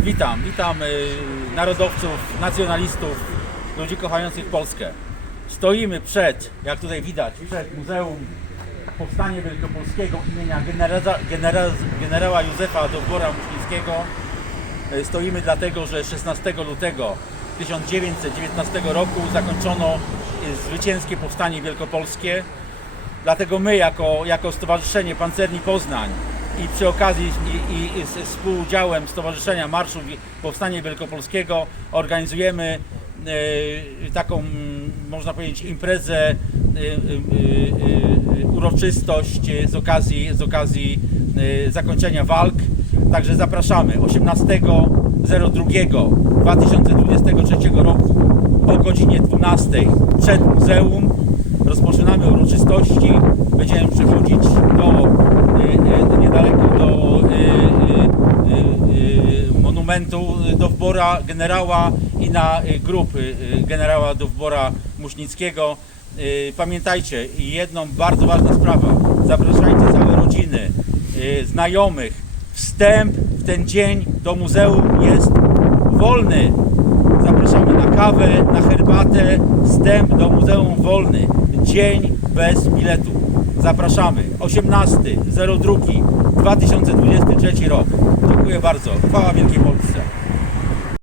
Witam, witam y, narodowców, nacjonalistów, ludzi kochających Polskę. Stoimy przed, jak tutaj widać, przed Muzeum Powstania Wielkopolskiego imienia genera, genera, generała Józefa Dowbora Muśnickiego. Y, Stoimy dlatego, że 16 lutego 1919 roku zakończono zwycięskie powstanie wielkopolskie. Dlatego my jako, jako Stowarzyszenie Pancerni Poznań i przy okazji i, i, z współudziałem Stowarzyszenia Marszu Powstania Wielkopolskiego organizujemy e, taką, można powiedzieć, imprezę, e, e, e, uroczystość z okazji, z okazji e, zakończenia walk. Także zapraszamy 18.02.2023 roku o godzinie 12 przed muzeum rozpoczynamy uroczystości. Będziemy przechodzić do y, y, niedaleko do y, y, y, y, Dowbora generała i na y, grób y, generała Dowbora Muśnickiego. Pamiętajcie, jedną bardzo ważna sprawa. Zapraszajcie całe rodziny, znajomych. Wstęp w ten dzień do muzeum jest wolny. Zapraszamy na kawę, na herbatę, wstęp do Muzeum Wolny. Dzień bez biletu. Zapraszamy. 18.02.2023 rok. Dziękuję bardzo. Chwała Wielkiej Polsce.